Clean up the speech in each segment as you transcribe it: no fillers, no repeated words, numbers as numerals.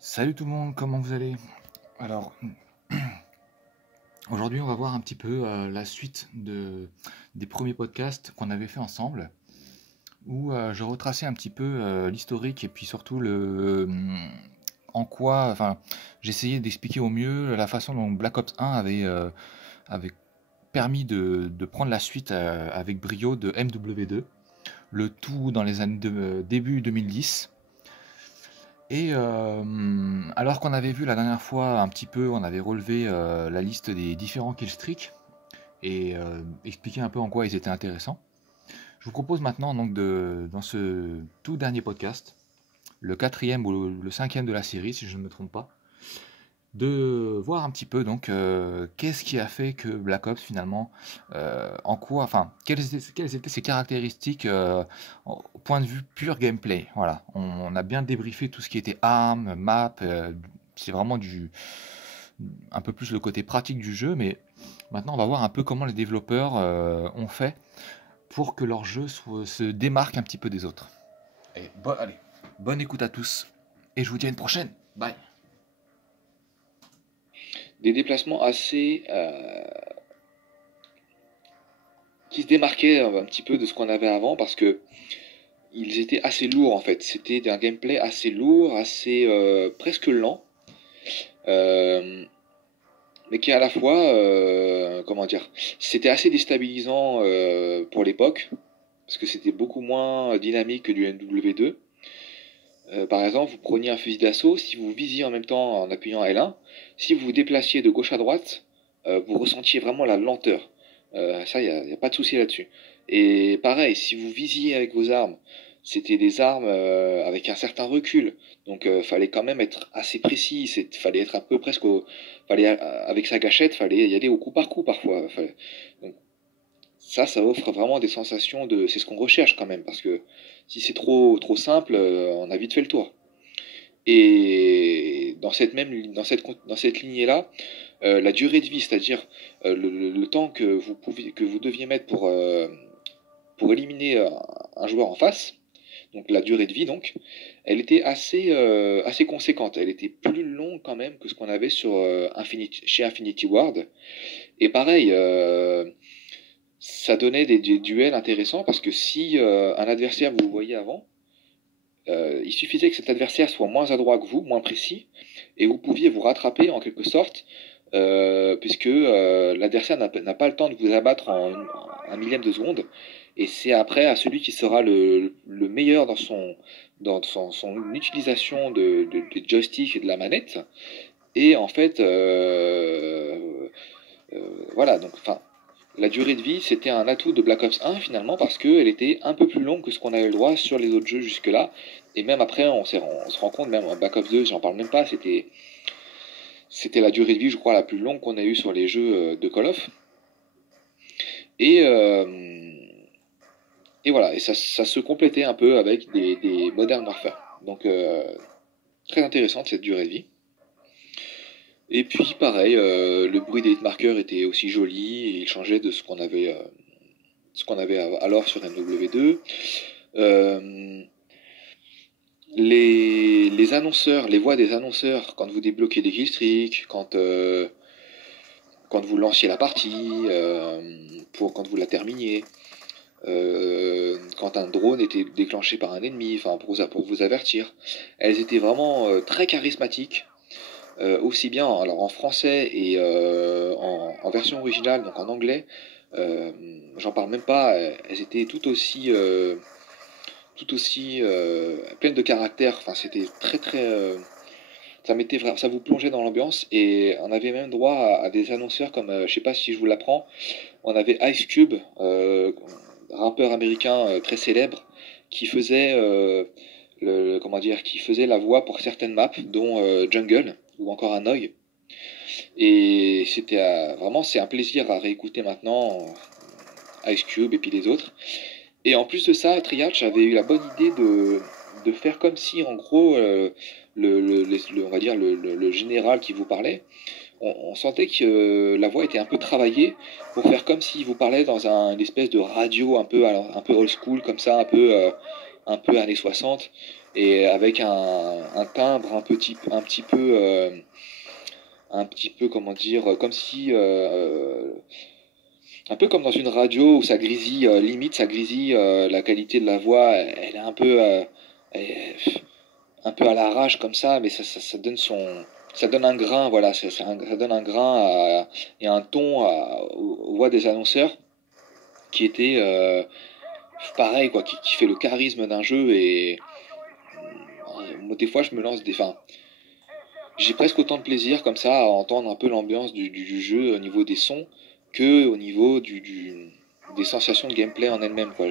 Salut tout le monde, comment vous allez? Alors, aujourd'hui on va voir un petit peu la suite des premiers podcasts qu'on avait fait ensemble, où je retraçais un petit peu l'historique et puis surtout en quoi, enfin, j'essayais d'expliquer au mieux la façon dont Black Ops 1 avait permis de prendre la suite avec brio de MW2, le tout dans les années début 2010. Et alors qu'on avait vu la dernière fois un petit peu, on avait relevé la liste des différents killstreaks et expliqué un peu en quoi ils étaient intéressants. Je vous propose maintenant donc dans ce tout dernier podcast, le quatrième ou le cinquième de la série si je ne me trompe pas, de voir un petit peu donc qu'est-ce qui a fait que Black Ops finalement, en quoi, enfin quelles étaient ses caractéristiques au point de vue pur gameplay. Voilà, on a bien débriefé tout ce qui était armes, map, c'est vraiment un peu plus le côté pratique du jeu, mais maintenant on va voir un peu comment les développeurs ont fait pour que leur jeu se démarque un petit peu des autres. Et allez, bonne écoute à tous et je vous dis à une prochaine. Bye. Des déplacements assez qui se démarquaient un petit peu de ce qu'on avait avant parce que ils étaient assez lourds en fait. C'était un gameplay assez lourd, assez presque lent, euh, mais qui à la fois, comment dire, c'était assez déstabilisant pour l'époque parce que c'était beaucoup moins dynamique que du MW2. Par exemple, vous preniez un fusil d'assaut, si vous visiez en même temps en appuyant L1, si vous vous déplaciez de gauche à droite, vous ressentiez vraiment la lenteur. Ça, il n'y a pas de souci là-dessus. Et pareil, si vous visiez avec vos armes, c'était des armes avec un certain recul. Donc, fallait quand même être assez précis. Fallait être un peu presque avec sa gâchette, fallait y aller au coup par coup parfois. Donc, ça offre vraiment des sensations de. C'est ce qu'on recherche quand même, parce que si c'est trop simple, on a vite fait le tour. Et dans cette lignée-là, la durée de vie, c'est-à-dire le temps que vous deviez mettre pour éliminer un joueur en face, donc la durée de vie donc, elle était assez conséquente. Elle était plus longue quand même que ce qu'on avait sur chez Infinity Ward. Et pareil, ça donnait des duels intéressants parce que si un adversaire vous voyez avant, il suffisait que cet adversaire soit moins adroit que vous, moins précis, et vous pouviez vous rattraper en quelque sorte, puisque l'adversaire n'a pas le temps de vous abattre en un millième de seconde, et c'est après à celui qui sera le meilleur son utilisation de joystick et de la manette. Et en fait, voilà, donc enfin, la durée de vie, c'était un atout de Black Ops 1 finalement parce qu'elle était un peu plus longue que ce qu'on avait le droit sur les autres jeux jusque-là. Et même après, on se rend compte, même en Black Ops 2, j'en parle même pas, c'était la durée de vie, je crois, la plus longue qu'on a eue sur les jeux de Call of. Et, et voilà, et ça se complétait un peu avec des Modern Warfare. Donc très intéressante cette durée de vie. Et puis pareil, le bruit des hitmarkers était aussi joli, et il changeait de ce qu'on avait alors sur MW2. Euh, les annonceurs, les voix des annonceurs, quand vous débloquez des killstreaks, quand vous lanciez la partie, quand vous la terminiez, quand un drone était déclenché par un ennemi, enfin pour vous avertir, elles étaient vraiment très charismatiques, aussi bien alors en français et en version originale, donc en anglais. Euh, J'en parle même pas, elles étaient tout aussi pleine de caractère. Enfin, c'était très ça vous plongeait dans l'ambiance et on avait même droit à des annonceurs comme, je sais pas si je vous l'apprends, on avait Ice Cube, rappeur américain très célèbre, qui faisait comment dire, qui faisait la voix pour certaines maps, dont Jungle ou encore Hanoi. Et c'était vraiment c'est un plaisir à réécouter maintenant Ice Cube et puis les autres. Et en plus de ça, Triarch avait eu la bonne idée de faire comme si, en gros, on va dire le général qui vous parlait, on sentait que la voix était un peu travaillée pour faire comme s'il vous parlait dans une espèce de radio un peu old school, comme ça, un peu années 60 et avec un timbre un petit peu, comment dire, comme si, un peu comme dans une radio où ça grésille, limite ça grésille, la qualité de la voix, elle est un peu à l'arrache comme ça, mais ça donne ça donne un grain, voilà, ça donne un grain et un ton aux voix des annonceurs qui était pareil, quoi, qui fait le charisme d'un jeu et moi, des fois je me lance enfin, j'ai presque autant de plaisir comme ça à entendre un peu l'ambiance du jeu au niveau des sons que au niveau des sensations de gameplay en elles-mêmes, quoi.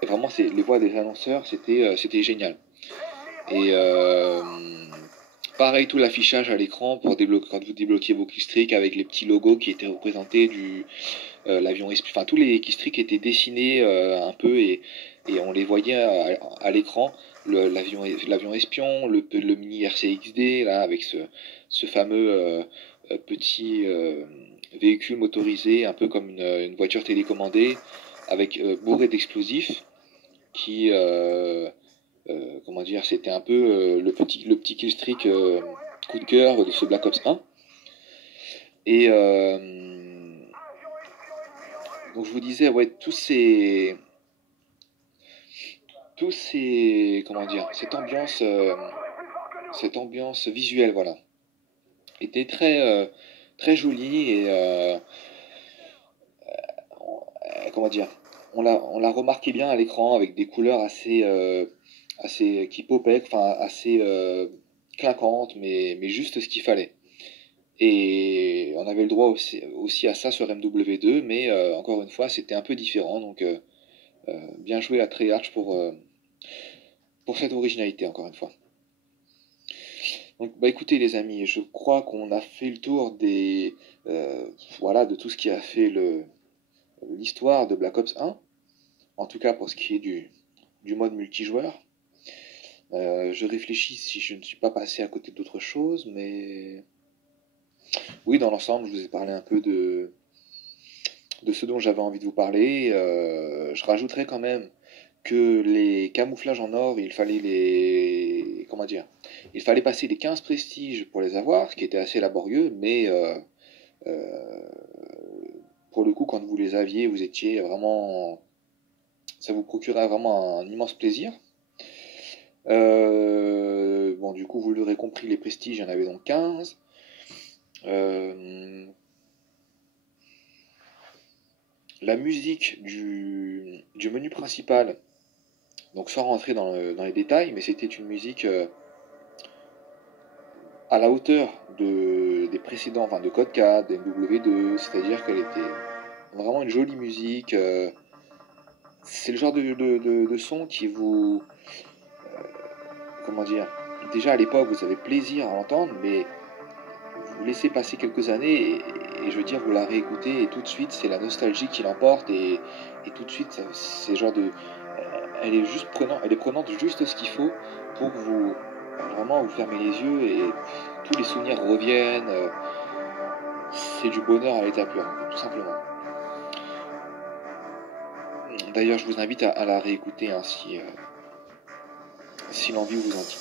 Et vraiment, les voix des annonceurs, c'était génial. Et pareil, tout l'affichage à l'écran pour débloquer, quand vous débloquiez vos killstreaks avec les petits logos qui étaient représentés l'avion espion. Enfin, tous les killstreaks étaient dessinés un peu et on les voyait à l'écran. L'avion espion, le mini RCXD, là, avec ce fameux petit véhicule motorisé, un peu comme une voiture télécommandée, avec bourré d'explosifs, qui, comment dire, c'était un peu le petit killstreak coup de cœur de ce Black Ops 1. Et donc je vous disais, ouais, comment dire, cette ambiance visuelle, voilà, était très jolie et comment dire, on l'a remarqué bien à l'écran avec des couleurs assez qui popaient, enfin assez clinquantes, mais juste ce qu'il fallait. Et on avait le droit aussi à ça sur MW2, mais encore une fois, c'était un peu différent. Donc, bien joué à Treyarch pour cette originalité, encore une fois. Donc, bah écoutez, les amis, je crois qu'on a fait le tour voilà, de tout ce qui a fait l'histoire de Black Ops 1. En tout cas, pour ce qui est du mode multijoueur. Je réfléchis si je ne suis pas passé à côté d'autres choses, mais oui, dans l'ensemble, je vous ai parlé un peu de ce dont j'avais envie de vous parler. Je rajouterai quand même que les camouflages en or, il fallait comment dire, il fallait passer les 15 prestiges pour les avoir, ce qui était assez laborieux, mais euh, pour le coup, quand vous les aviez, vous étiez vraiment, ça vous procurait vraiment un immense plaisir. Bon, du coup, vous l'aurez compris, les prestiges, il y en avait donc 15. La musique du menu principal, donc sans rentrer dans les détails, mais c'était une musique à la hauteur des précédents, enfin de Code 4, d'MW2, c'est-à-dire qu'elle était vraiment une jolie musique. C'est le genre de son qui vous, comment dire, déjà à l'époque vous avez plaisir à l'entendre, mais vous laissez passer quelques années et je veux dire vous la réécoutez et tout de suite c'est la nostalgie qui l'emporte et tout de suite c'est genre elle est prenante juste ce qu'il faut pour que vous vraiment vous fermez les yeux et tous les souvenirs reviennent. C'est du bonheur à l'état pur, tout simplement. D'ailleurs, je vous invite à la réécouter hein, si l'envie vous en dit.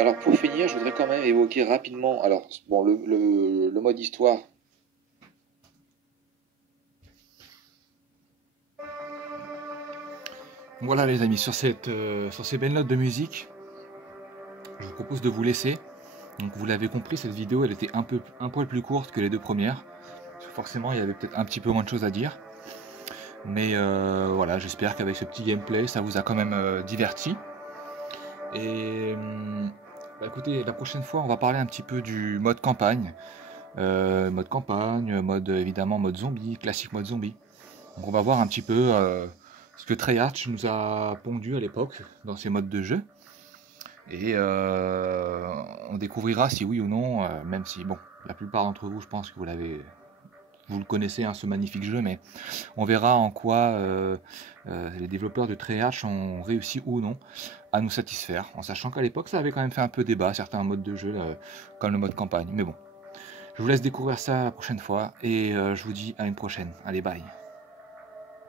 Alors pour finir, je voudrais quand même évoquer rapidement, alors bon, le mode histoire. Voilà les amis, sur ces belles notes de musique, je vous propose de vous laisser. Donc vous l'avez compris, cette vidéo elle était un poil plus courte que les deux premières. Forcément il y avait peut-être un petit peu moins de choses à dire. Mais voilà, j'espère qu'avec ce petit gameplay, ça vous a quand même diverti. Et écoutez, la prochaine fois, on va parler un petit peu du mode campagne. Évidemment mode zombie, classique mode zombie. Donc on va voir un petit peu ce que Treyarch nous a pondu à l'époque dans ces modes de jeu. Et on découvrira si oui ou non, même si, bon, la plupart d'entre vous, je pense que vous le connaissez, hein, ce magnifique jeu, mais on verra en quoi les développeurs de Treyarch ont réussi ou non à nous satisfaire, en sachant qu'à l'époque, ça avait quand même fait un peu débat, certains modes de jeu, comme le mode campagne. Mais bon, je vous laisse découvrir ça la prochaine fois, et je vous dis à une prochaine. Allez, bye.